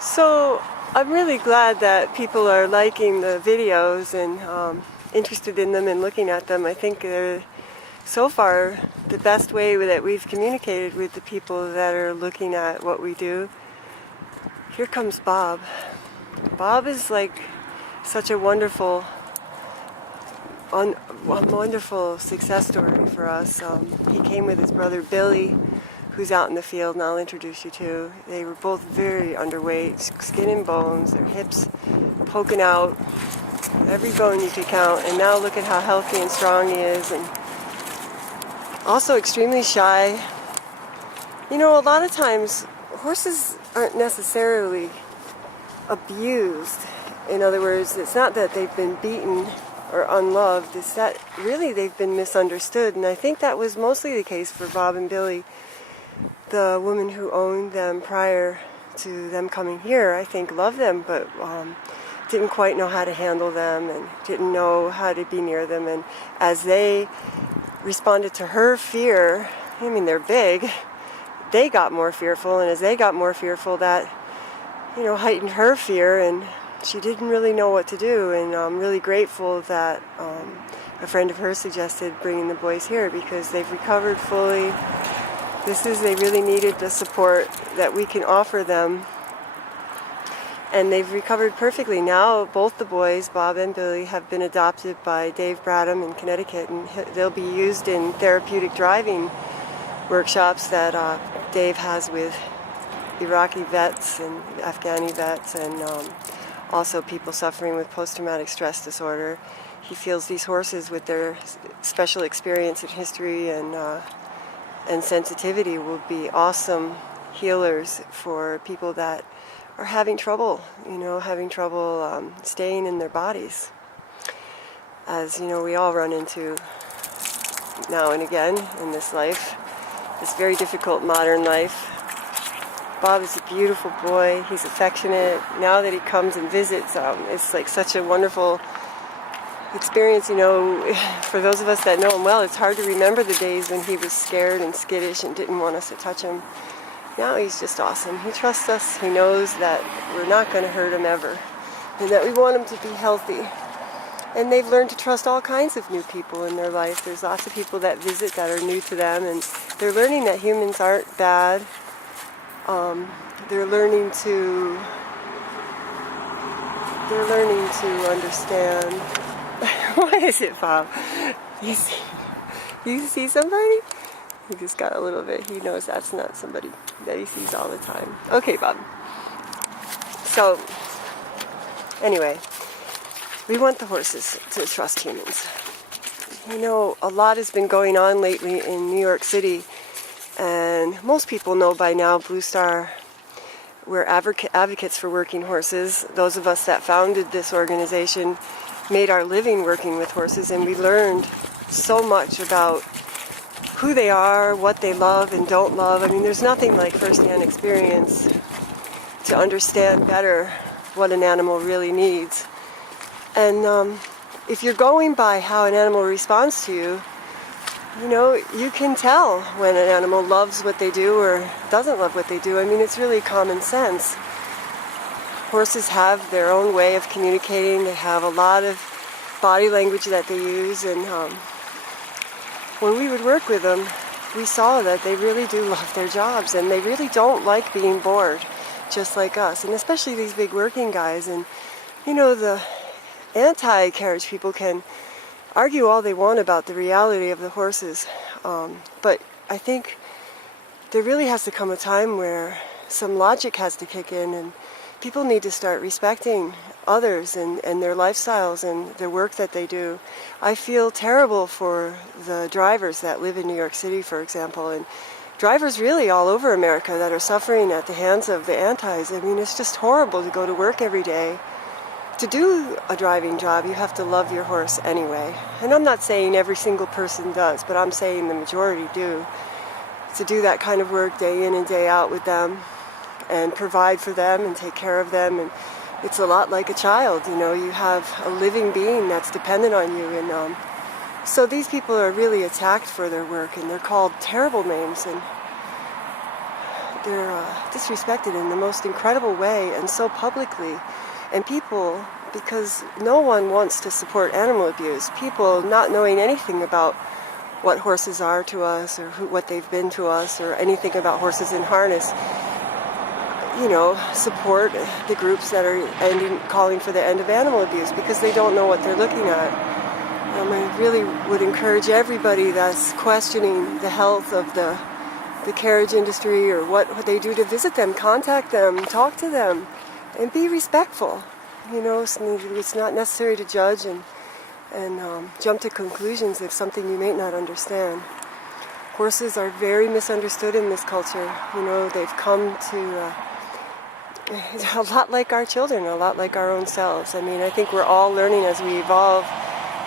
So I'm really glad that people are liking the videos and interested in them and looking at them. I think so far the best way that we've communicated with the people that are looking at what we do. Here comes Bob. Bob is like such a wonderful wonderful success story for us. He came with his brother Billy, who's out in the field, and I'll introduce you to. They were both very underweight, skin and bones, their hips poking out, every bone you could count, and now look at how healthy and strong he is, and also extremely shy. You know, a lot of times horses aren't necessarily abused. In other words, it's not that they've been beaten or unloved, it's that really they've been misunderstood, and I think that was mostly the case for Bob and Billy. The woman who owned them prior to them coming here, I think, loved them, but didn't quite know how to handle them and didn't know how to be near them. And as they responded to her fear, I mean, they're big, they got more fearful, and as they got more fearful, that, you know, heightened her fear, and she didn't really know what to do. And I'm really grateful that a friend of hers suggested bringing the boys here because they've recovered fully. They really needed the support that we can offer them, and they've recovered perfectly. Now both the boys, Bob and Billy, have been adopted by Dave Bradham in Connecticut, and they'll be used in therapeutic driving workshops that Dave has with Iraqi vets and Afghani vets, and also people suffering with post-traumatic stress disorder. He feels these horses, with their special experience and history and sensitivity, will be awesome healers for people that are having trouble staying in their bodies. As you know, we all run into now and again in this life, this very difficult modern life. Bob is a beautiful boy. He's affectionate. Now that he comes and visits, it's like such a wonderful experience. You know, for those of us that know him well, it's hard to remember the days when he was scared and skittish and didn't want us to touch him. Now he's just awesome. He trusts us. He knows that we're not going to hurt him ever, and that we want him to be healthy. And they've learned to trust all kinds of new people in their life. There's lots of people that visit that are new to them, and they're learning that humans aren't bad. They're learning to understand. What is it, Bob? You see somebody? He just got a little bit. He knows that's not somebody that he sees all the time. Okay, Bob. So, anyway, we want the horses to trust humans. You know, a lot has been going on lately in New York City, and most people know by now Blue Star, we're advocates for working horses. Those of us that founded this organization made our living working with horses, and we learned so much about who they are, what they love and don't love. I mean, there's nothing like first-hand experience to understand better what an animal really needs. And if you're going by how an animal responds to you, you know, you can tell when an animal loves what they do or doesn't love what they do. I mean, it's really common sense. Horses have their own way of communicating. They have a lot of body language that they use, and when we would work with them, we saw that they really do love their jobs, and they really don't like being bored, just like us, and especially these big working guys. And you know, the anti-carriage people can argue all they want about the reality of the horses, but I think there really has to come a time where some logic has to kick in, and people need to start respecting others and their lifestyles and the work that they do. I feel terrible for the drivers that live in New York City, for example, and drivers really all over America that are suffering at the hands of the antis. I mean, it's just horrible to go to work every day. To do a driving job, you have to love your horse anyway. And I'm not saying every single person does, but I'm saying the majority do. To do that kind of work day in and day out with them and provide for them and take care of them. And it's a lot like a child, you know. You have a living being that's dependent on you. And so these people are really attacked for their work, and they're called terrible names. And disrespected in the most incredible way, and so publicly. And people, because no one wants to support animal abuse, people not knowing anything about what horses are to us, or what they've been to us, or anything about horses in harness, support the groups that are calling for the end of animal abuse, because they don't know what they're looking at. I really would encourage everybody that's questioning the health of the carriage industry, or what they do, to visit them, contact them, talk to them, and be respectful. It's not necessary to judge and jump to conclusions of something you may not understand. Horses are very misunderstood in this culture. They've come to a lot like our children, a lot like our own selves. I think we're all learning as we evolve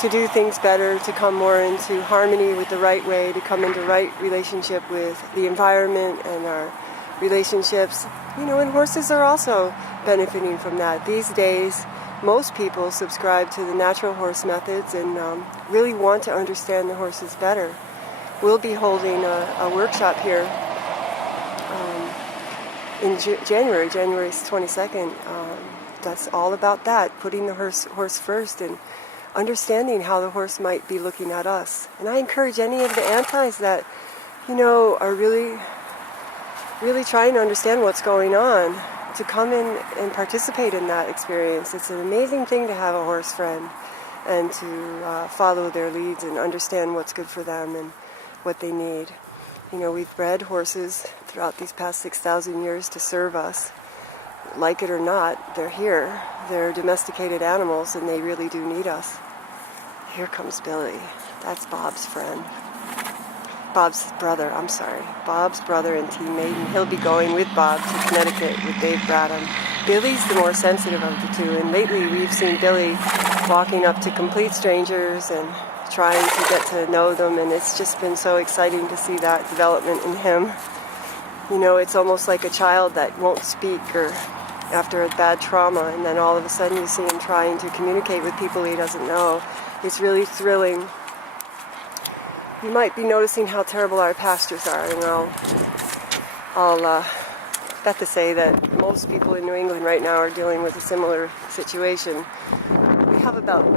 to do things better, to come more into harmony with the right way, to come into right relationship with the environment and our relationships. And horses are also benefiting from that. These days, most people subscribe to the natural horse methods and really want to understand the horses better. We'll be holding a workshop here in January 22nd. That's all about that, putting the horse first and understanding how the horse might be looking at us. And I encourage any of the antis that, are really trying to understand what's going on, to come in and participate in that experience. It's an amazing thing to have a horse friend and to follow their leads and understand what's good for them and what they need. We've bred horses throughout these past 6,000 years to serve us. Like it or not, they're here. They're domesticated animals, and they really do need us. Here comes Billy. That's Bob's friend. Bob's brother and teammate, and he'll be going with Bob to Connecticut with Dave Bradham. Billy's the more sensitive of the two, and lately we've seen Billy walking up to complete strangers and trying to get to know them, and it's just been so exciting to see that development in him. It's almost like a child that won't speak or after a bad trauma, and then all of a sudden you see him trying to communicate with people he doesn't know. It's really thrilling. You might be noticing how terrible our pastures are, and I'll bet to say that most people in New England right now are dealing with a similar situation. We have about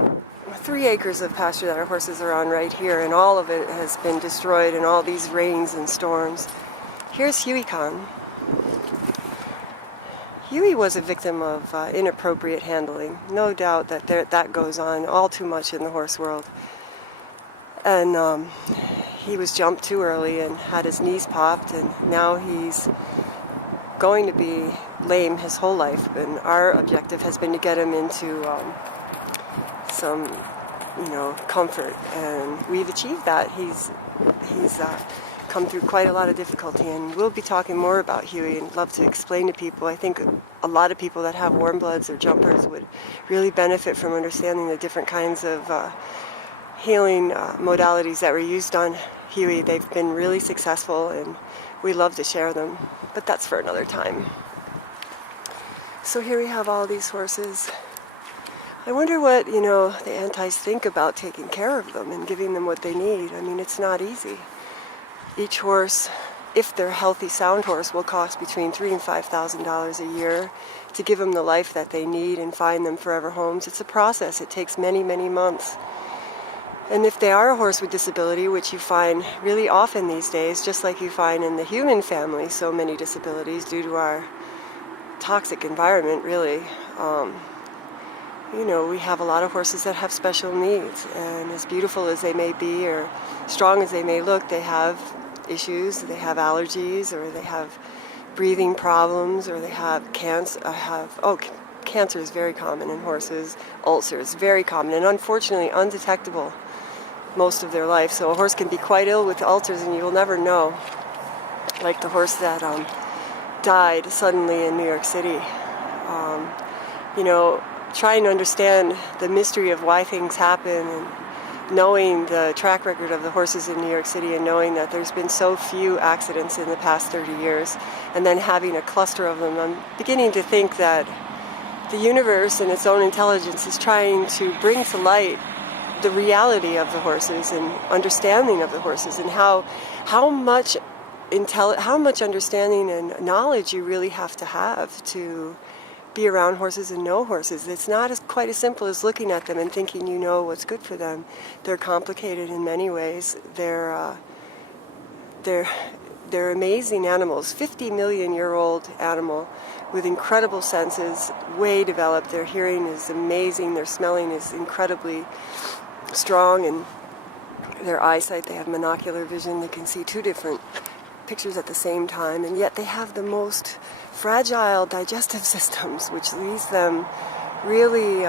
3 acres of pasture that our horses are on right here, and all of it has been destroyed in all these rains and storms. Here's Huey Khan. Huey was a victim of inappropriate handling. No doubt that goes on all too much in the horse world. And he was jumped too early and had his knees popped, and now he's going to be lame his whole life. And our objective has been to get him into some, comfort, and we've achieved that. He's come through quite a lot of difficulty, and we'll be talking more about Huey and love to explain to people. I think a lot of people that have warm bloods or jumpers would really benefit from understanding the different kinds of healing modalities that were used on Huey. They've been really successful, and we love to share them, but that's for another time. So here we have all these horses. I wonder what, the antis think about taking care of them and giving them what they need. It's not easy. Each horse, if they're a healthy, sound horse, will cost between $3,000 and $5,000 a year to give them the life that they need and find them forever homes. It's a process. It takes many, many months. And if they are a horse with disability, which you find really often these days, just like you find in the human family, so many disabilities due to our toxic environment, really. We have a lot of horses that have special needs, and as beautiful as they may be or strong as they may look, they have issues. They have allergies, or they have breathing problems, or they have cancer. Cancer is very common in horses. Ulcers, very common, and unfortunately undetectable most of their life. So a horse can be quite ill with ulcers, and you will never know. Like the horse that died suddenly in New York City. Trying to understand the mystery of why things happen, and knowing the track record of the horses in New York City, and knowing that there's been so few accidents in the past 30 years, and then having a cluster of them, I'm beginning to think that the universe and its own intelligence is trying to bring to light the reality of the horses and understanding of the horses, and how much how much understanding and knowledge you really have to be around horses and know horses. It's not quite as simple as looking at them and thinking you know what's good for them. They're complicated in many ways. They're amazing animals. 50-million-year-old animal with incredible senses, way developed. Their hearing is amazing. Their smelling is incredibly strong, and their eyesight, they have monocular vision. They can see two different pictures at the same time, and yet they have the most fragile digestive systems, which leaves them really,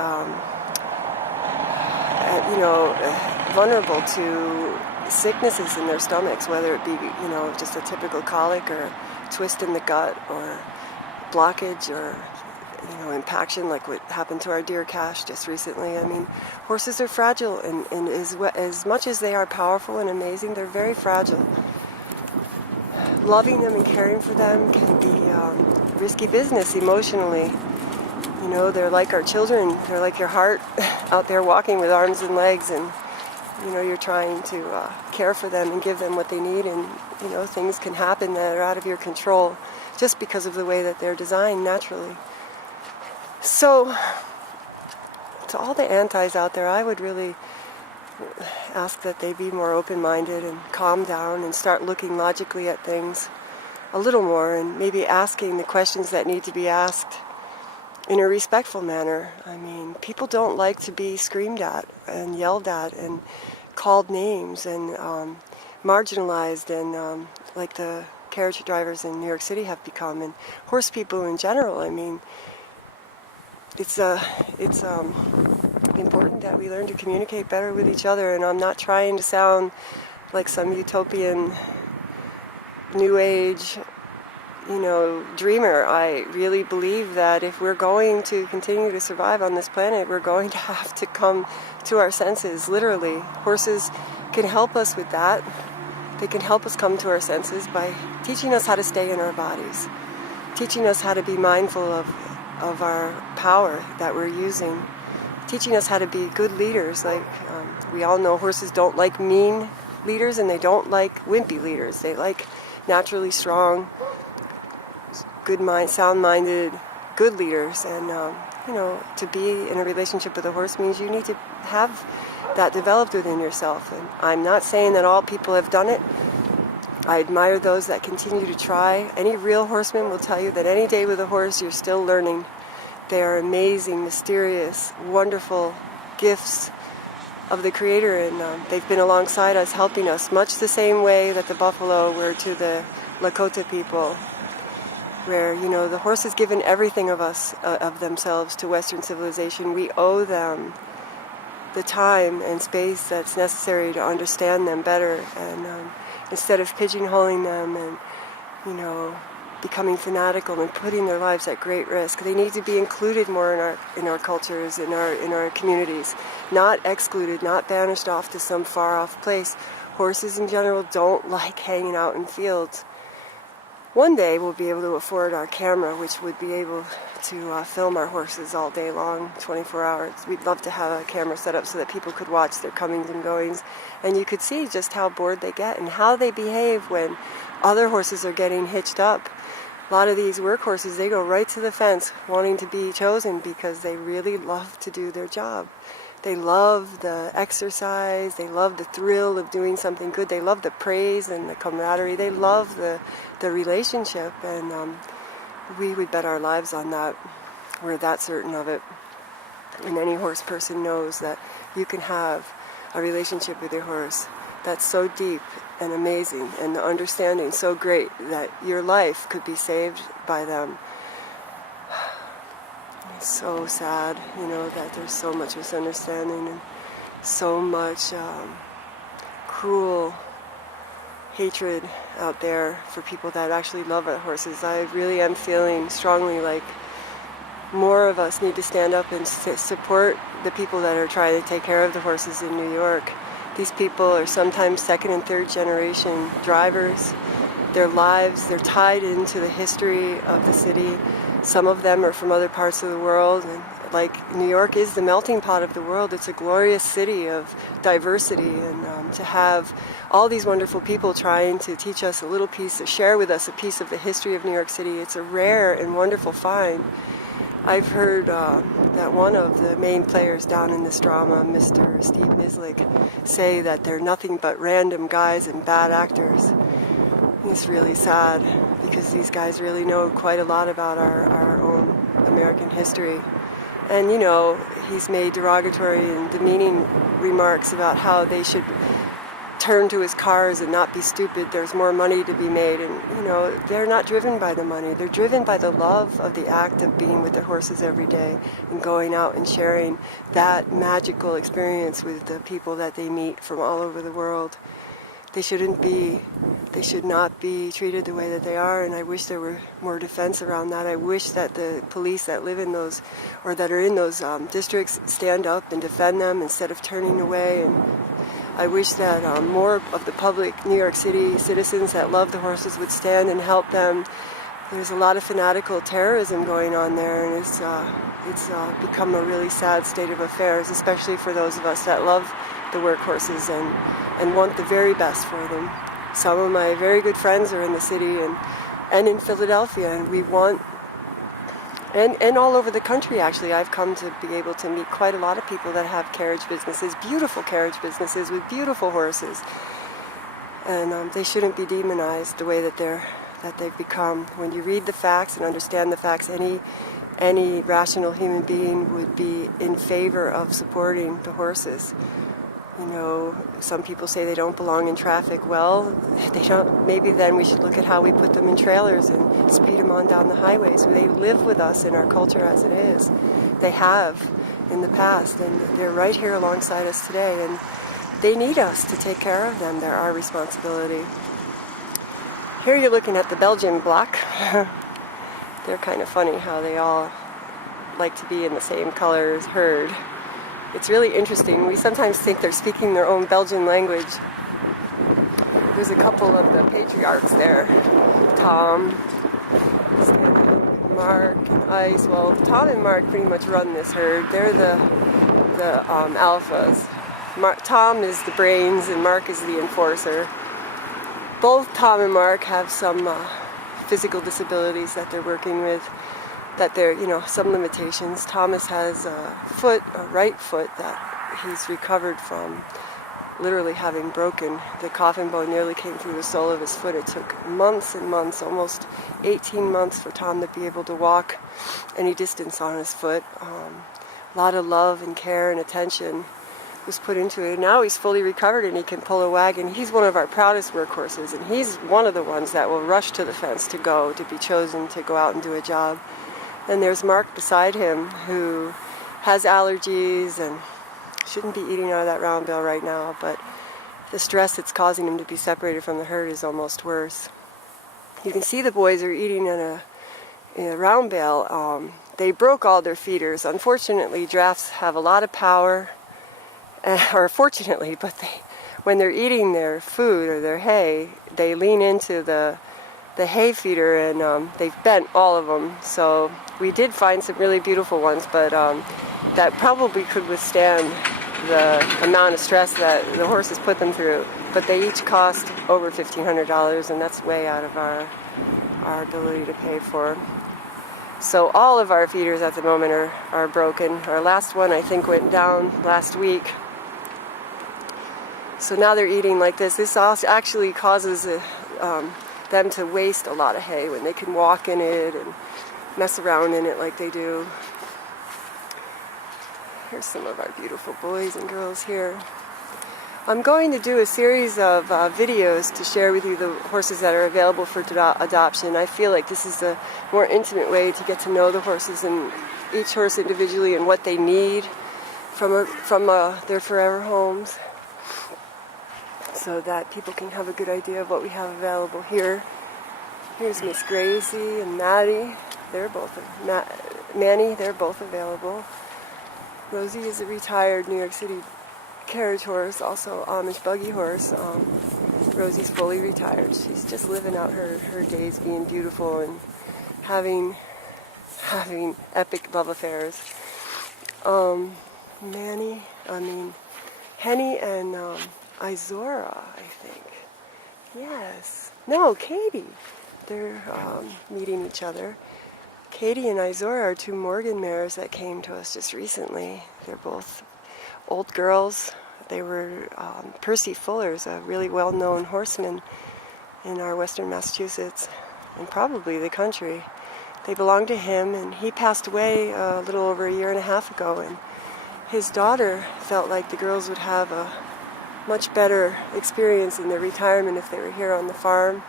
vulnerable to sicknesses in their stomachs, whether it be, just a typical colic or twist in the gut or blockage or, impaction like what happened to our deer Cash just recently. I mean, horses are fragile, and as much as they are powerful and amazing, they're very fragile. Loving them and caring for them can be risky business emotionally. They're like our children. They're like your heart out there walking with arms and legs, and you're trying to care for them and give them what they need, and things can happen that are out of your control just because of the way that they're designed naturally. So to all the antis out there, I would really ask that they be more open-minded and calm down and start looking logically at things a little more, and maybe asking the questions that need to be asked in a respectful manner. I mean, people don't like to be screamed at and yelled at and called names and marginalized, and like the carriage drivers in New York City have become, and horse people in general. I mean, it's important that we learn to communicate better with each other, and I'm not trying to sound like some utopian new age dreamer. I really believe that if we're going to continue to survive on this planet, we're going to have to come to our senses, literally. Horses can help us with that. They can help us come to our senses by teaching us how to stay in our bodies, teaching us how to be mindful of our power that we're using, teaching us how to be good leaders. Like we all know, horses don't like mean leaders, and they don't like wimpy leaders. They like naturally strong, sound-minded, good leaders. And to be in a relationship with a horse means you need to have that developed within yourself. And I'm not saying that all people have done it. I admire those that continue to try. Any real horseman will tell you that any day with a horse, you're still learning. They are amazing, mysterious, wonderful gifts of the Creator, and they've been alongside us, helping us, much the same way that the buffalo were to the Lakota people, where, the horse has given everything of themselves to Western civilization. We owe them the time and space that's necessary to understand them better, and instead of pigeonholing them and, becoming fanatical and putting their lives at great risk, they need to be included more in our cultures, in our communities, not excluded, not banished off to some far off place. Horses in general don't like hanging out in fields. One day we'll be able to afford our camera, which would be able to film our horses all day long, 24 hours. We'd love to have a camera set up so that people could watch their comings and goings, and you could see just how bored they get and how they behave when other horses are getting hitched up. A lot of these workhorses, they go right to the fence wanting to be chosen because they really love to do their job. They love the exercise, they love the thrill of doing something good, they love the praise and the camaraderie, they love the relationship, and we would bet our lives on that. We're that certain of it. And any horse person knows that you can have a relationship with your horse that's so deep and amazing, and the understanding so great that your life could be saved by them. It's so sad, that there's so much misunderstanding and so much cruel hatred out there for people that actually love our horses. I really am feeling strongly like more of us need to stand up and support the people that are trying to take care of the horses in New York. These people are sometimes second and third generation drivers. Their lives, they're tied into the history of the city. Some of them are from other parts of the world, and like New York is the melting pot of the world. It's a glorious city of diversity, and to have all these wonderful people trying to teach us a little piece, share with us a piece of the history of New York City, it's a rare and wonderful find. I've heard that one of the main players down in this drama, Mr. Steve Mislik, say that they're nothing but random guys and bad actors. It's really sad, because these guys really know quite a lot about our own American history. And, you know, he's made derogatory and demeaning remarks about how they should turn to his cars and not be stupid. There's more money to be made. And, you know, they're not driven by the money. They're driven by the love of the act of being with their horses every day and going out and sharing that magical experience with the people that they meet from all over the world. They should not be treated the way that they are, and I wish there were more defense around that. I wish that the police that live in those, or that are in those districts, stand up and defend them instead of turning away. And I wish that more of the public New York City citizens that love the horses would stand and help them. There's a lot of fanatical terrorism going on there, and it's become a really sad state of affairs, especially for those of us that love the workhorses and want the very best for them. Some of my very good friends are in the city and in Philadelphia, and we want, and all over the country actually. I've come to be able to meet quite a lot of people that have carriage businesses, beautiful carriage businesses with beautiful horses, and they shouldn't be demonized the way that they've become. When you read the facts and understand the facts, any rational human being would be in favor of supporting the horses. You know, some people say they don't belong in traffic. Well, they don't. Maybe then we should look at how we put them in trailers and speed them on down the highways. They live with us in our culture as it is. They have in the past, and they're right here alongside us today, and they need us to take care of them. They're our responsibility. Here you're looking at the Belgian block. They're kind of funny how they all like to be in the same colors herd. It's really interesting. We sometimes think they're speaking their own Belgian language. There's a couple of the patriarchs there. Tom, Mark, and Ice. Well, Tom and Mark pretty much run this herd. They're the alphas. Tom is the brains and Mark is the enforcer. Both Tom and Mark have some physical disabilities that they're working with, that they're, some limitations. Thomas has a right foot that he's recovered from literally having broken. The coffin bone nearly came through the sole of his foot. It took months and months, almost 18 months for Tom to be able to walk any distance on his foot. A lot of love and care and attention was put into it. Now he's fully recovered and he can pull a wagon. He's one of our proudest workhorses, and he's one of the ones that will rush to the fence to be chosen to go out and do a job. And there's Mark beside him, who has allergies and shouldn't be eating out of that round bale right now, but the stress that's causing him to be separated from the herd is almost worse. You can see the boys are eating in a round bale. They broke all their feeders. Unfortunately, drafts have a lot of power, or fortunately, but when they're eating their food or their hay, they lean into the hay feeder, and they've bent all of them. So we did find some really beautiful ones, but that probably could withstand the amount of stress that the horses put them through. But they each cost over $1,500, and that's way out of our ability to pay for. So all of our feeders at the moment are broken. Our last one, I think, went down last week. So now they're eating like this. This also actually causes them to waste a lot of hay when they can walk in it and mess around in it like they do. Here's some of our beautiful boys and girls here. I'm going to do a series of videos to share with you the horses that are available for adoption. I feel like this is a more intimate way to get to know the horses and each horse individually and what they need from their forever homes, so that people can have a good idea of what we have available here. Here's Miss Gracie and Maddie. Manny, they're both available. Rosie is a retired New York City carriage horse, also Amish buggy horse. Rosie's fully retired. She's just living out her days being beautiful and having having epic love affairs. Henny and Izora, I think. Yes. No, Katie. They're meeting each other. Katie and Izora are two Morgan mares that came to us just recently. They're both old girls. They were Percy Fuller's, a really well-known horseman in our western Massachusetts and probably the country. They belonged to him, and he passed away a little over a year and a half ago, and his daughter felt like the girls would have a much better experience in their retirement if they were here on the farm.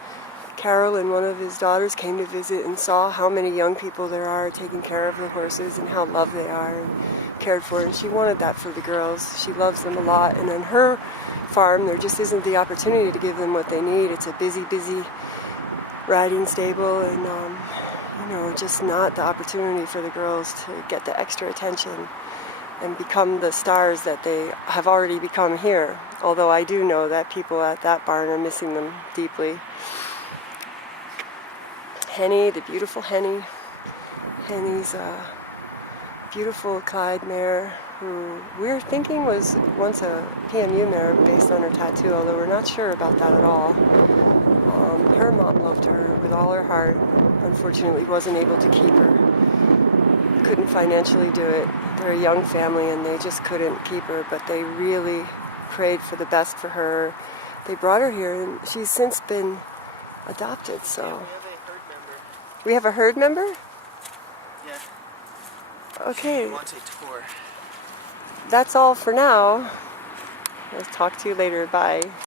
Carol and one of his daughters came to visit and saw how many young people there are taking care of the horses and how loved they are and cared for, and she wanted that for the girls. She loves them a lot, and on her farm there just isn't the opportunity to give them what they need. It's a busy riding stable, and just not the opportunity for the girls to get the extra attention and become the stars that they have already become here. Although I do know that people at that barn are missing them deeply. Henny, the beautiful Henny. Henny's a beautiful Clyde mare who we're thinking was once a PMU mare based on her tattoo, although we're not sure about that at all. Her mom loved her with all her heart. Unfortunately, wasn't able to keep her. Couldn't financially do it. They're a young family and they just couldn't keep her, but they really prayed for the best for her. They brought her here and she's since been adopted, so. Yeah, we have a herd member? Yeah. Okay. She wants a tour. That's all for now. I'll talk to you later. Bye.